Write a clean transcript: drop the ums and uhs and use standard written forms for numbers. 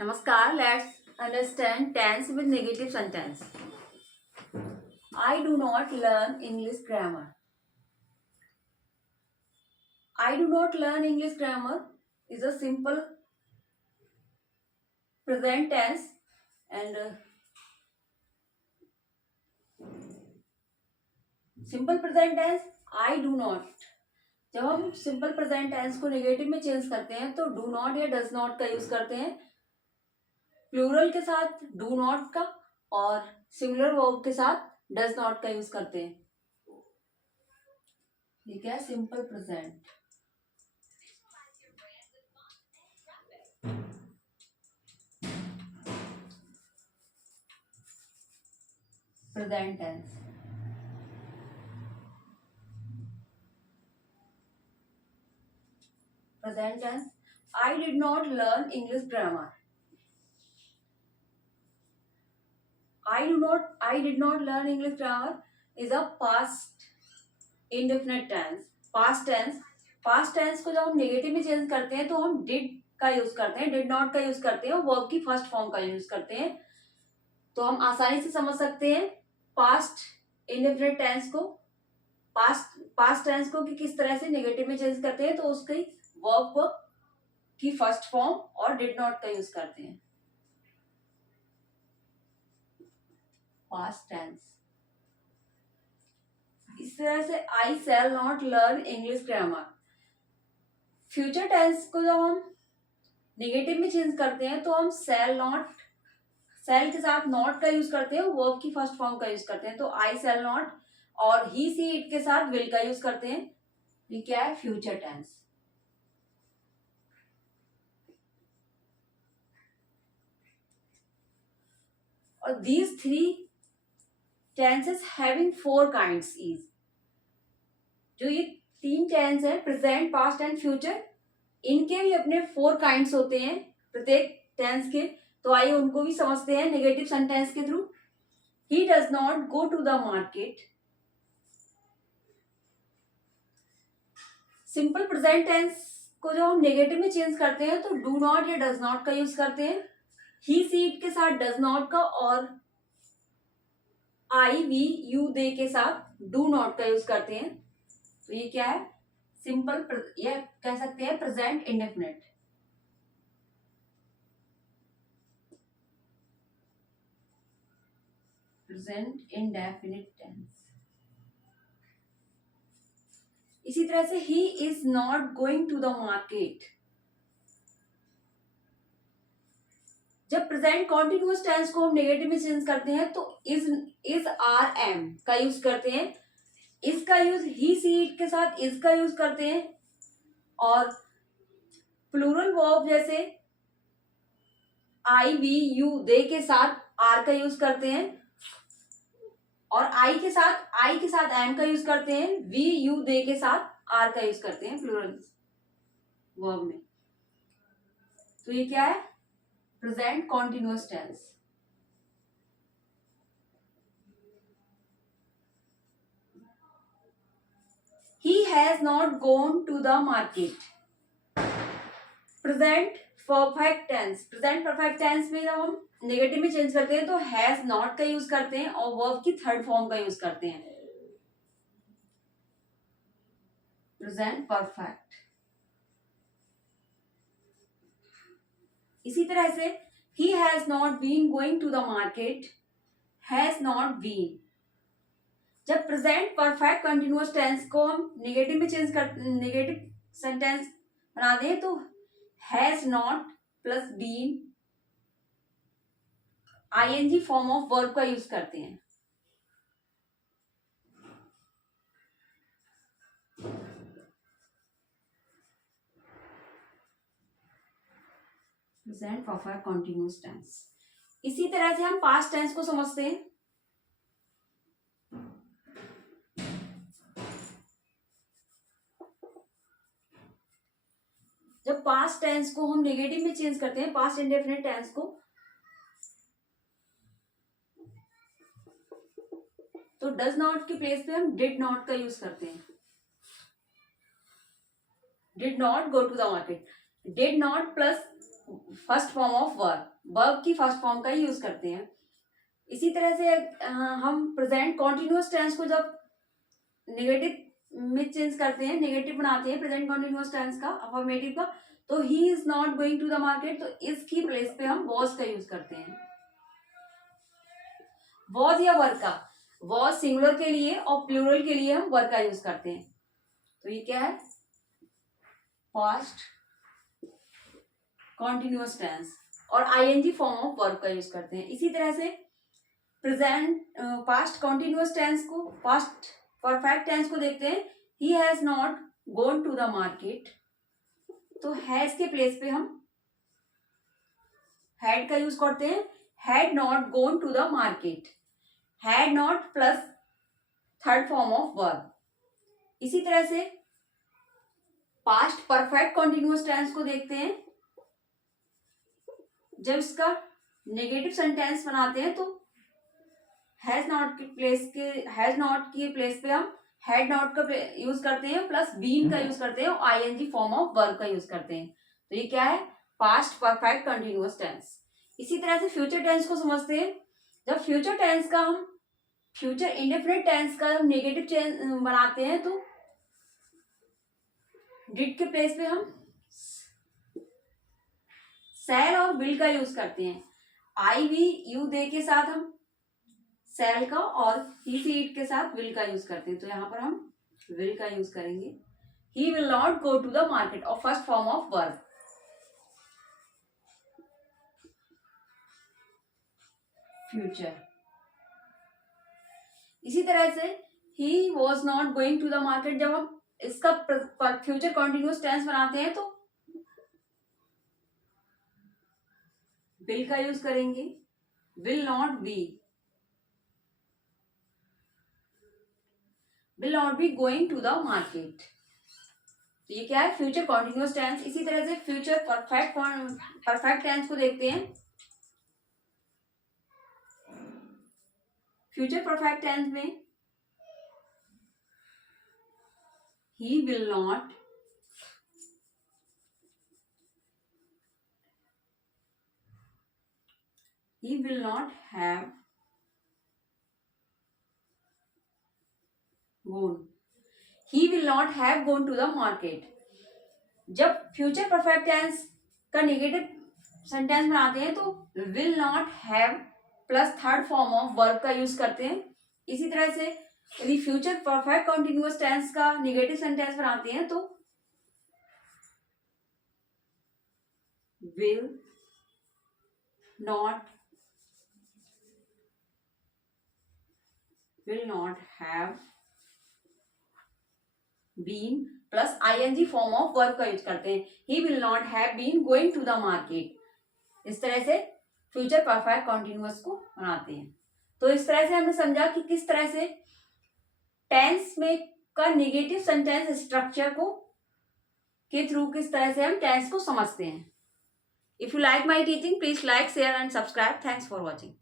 Namaskar, let's understand tense with negative sentence. I do not learn English grammar. I do not learn English grammar is a simple present tense and simple present tense I do not. जब हम simple present tense को negative में change करते हैं तो do not या does not का use करते हैं प्लूरल के साथ डू नॉट का और सिंगुलर वर्ब के साथ डज नॉट का यूज करते हैं. ठीक है, simple present. Present tense. Present tense. I did not learn English grammar. I did not learn English grammar is a past indefinite tense. Past tense. Past tense को जब हम नेगेटिव में change करते हैं तो हम did का यूज करते हैं, did not का यूज करते हैं और वर्ब की फर्स्ट फॉर्म का यूज करते हैं. तो हम आसानी से समझ सकते हैं पास्ट इंडेफिनिट टेंस को, पास्ट टेंस को कि किस तरह से नेगेटिव में चेंज करते हैं. तो उसकी वर्ब की फर्स्ट फॉर्म और डिड नॉट का यूज करते हैं. Past tense. इस तरह से I shall not learn English grammar. Future tense को जब हम नेगेटिव में चेंज करते हैं तो हम शैल नॉट, शैल के साथ नॉट का यूज करते हैं, वर्ब की फर्स्ट फॉर्म का यूज करते हैं. तो आई शैल नॉट और ही सी इट के साथ विल का यूज करते हैं. ये क्या है? Future tense. और these three tenses having four kinds is, जो ये तीन टेंस है प्रेजेंट, पास्ट एंड फ्यूचर, इनके भी अपने फोर काइंड्स होते हैं प्रत्येक टेंस के. तो आइए उनको भी समझते हैं नेगेटिव सेंटेंस के through. He does not go to the market. Simple present tense को जब हम नेगेटिव में चेंज करते हैं तो डू नॉट या डज नॉट का यूज करते हैं. ही सी इट के साथ डज नॉट का और आई वी यू दे के साथ डू नॉट का यूज करते हैं. तो ये क्या है? सिंपल, ये कह सकते हैं present indefinite. Present indefinite tense. इसी तरह से he is not going to the market. जब प्रेजेंट कॉन्टिन्यूअस टेंस को हम नेगेटिव में चेंज करते हैं तो इज आर एम का यूज करते हैं. इसका यूज ही सी इट के साथ इसका यूज करते हैं और प्लूरल वर्ब जैसे आई वी यू दे के साथ आर का यूज करते हैं और आई के साथ एम का यूज करते हैं. वी यू दे के साथ आर का यूज करते हैं प्लूरल वर्ब में. तो ये क्या है? Present continuous tense. He has not gone to the market. Present perfect tense. Present perfect tense में जब हम नेगेटिव में चेंज करते हैं तो हैज नॉट का यूज करते हैं और वर्ब की थर्ड फॉर्म का यूज करते हैं. Present perfect. इसी तरह से he has not been going to the market, has not been. जब प्रेजेंट परफेक्ट कंटिन्यूअस टेंस को हम नेगेटिव में चेंज कर, नेगेटिव सेंटेंस बना दें तो has not plus been ING form of verb का यूज करते हैं. Present perfect continuous tense. इसी तरह से हम पास्ट टेंस को समझते हैं. जब पास्ट टेंस को हम नेगेटिव में चेंज करते हैं, पास्ट इंडेफिनिट टेंस को, तो डज नॉट की प्लेस पे हम डिड नॉट का यूज करते हैं. Did not go to the market. Did not plus first form of verb की फर्स्ट फॉर्म का ही यूज करते हैं। इसी तरह से हम प्रेजेंट कॉन्टिन्यूअस टेंस को जब नेगेटिव में चेंज करते हैं, नेगेटिव बनाते हैं प्रेजेंट कॉन्टिन्यूअस टेंस का, अफर्मेटिव का, तो he is not going to the market, तो इसकी प्लेस पे हम वॉज का यूज करते हैं। वॉज या वर का, वॉज सिंगुलर के लिए और प्लूरल के लिए हम वर का यूज करते हैं। तो ये क्या है, पास्ट कॉन्टिन्यूअस टेंस, और आईएनजी फॉर्म ऑफ वर्ब का यूज करते हैं। इसी तरह से प्रेजेंट पास्ट कॉन्टिन्यूअस टेंस को, पास्ट परफेक्ट टेंस को देखते हैं। He has not gone to the market, तो हैज के प्लेस पे हम हैड का यूज करते हैं। Had not gone to the market, had not plus third form of verb. इसी तरह से पास्ट परफेक्ट कॉन्टिन्यूअस टेंस को देखते हैं। जब इसका नेगेटिव सेंटेंस बनाते हैं तो हैज नॉट के प्लेस पे हम हैड नॉट का यूज करते हैं, प्लस बीन का यूज करते हैं और आईएनजी फॉर्म ऑफ वर्ब का यूज करते हैं। तो ये क्या है, पास्ट परफेक्ट कंटिन्यूअस टेंस। इसी तरह से फ्यूचर टेंस को समझते हैं। जब फ्यूचर टेंस का हम फ्यूचर इंडेफिनिट टेंस का जब नेगेटिव बनाते हैं तो डिड के प्लेस पे हम शैल और विल का यूज करते हैं। आई वी यू दे के साथ हम शैल का और ही सी इट के साथ विल का यूज करते हैं, तो यहां पर हम विल का यूज करेंगे। He will not go to the market, और first form of verb. Future. इसी तरह से he was not going to the market, जब हम इसका फ्यूचर कॉन्टिन्यूअस टेंस बनाते हैं तो विल का यूज करेंगे। Will not be going to the market, तो ये क्या है, फ्यूचर कॉन्टिन्यूअस टेंस। इसी तरह से फ्यूचर परफेक्ट टेंस को देखते हैं। फ्यूचर परफेक्ट टेंस में ही will not have gone, he will not have gone to the market। जब फ्यूचर परफेक्ट टेंस का नेगेटिव सेंटेंस बनाते हैं तो will not have plus third form of verb का यूज करते हैं। इसी तरह से यदि फ्यूचर परफेक्ट कंटिन्यूअस टेंस का नेगेटिव सेंटेंस बनाते हैं तो will not have been plus ING form of verb का यूज करते हैं। He will not have been going to the market. इस तरह से फ्यूचर परफेक्ट कॉन्टिन्यूअस को बनाते हैं। तो इस तरह से हमने समझा कि किस तरह से टेंस में का नेगेटिव सेंटेंस स्ट्रक्चर को के थ्रू किस तरह से हम टेंस को समझते हैं। If you like my teaching, please like, share and subscribe. Thanks for watching.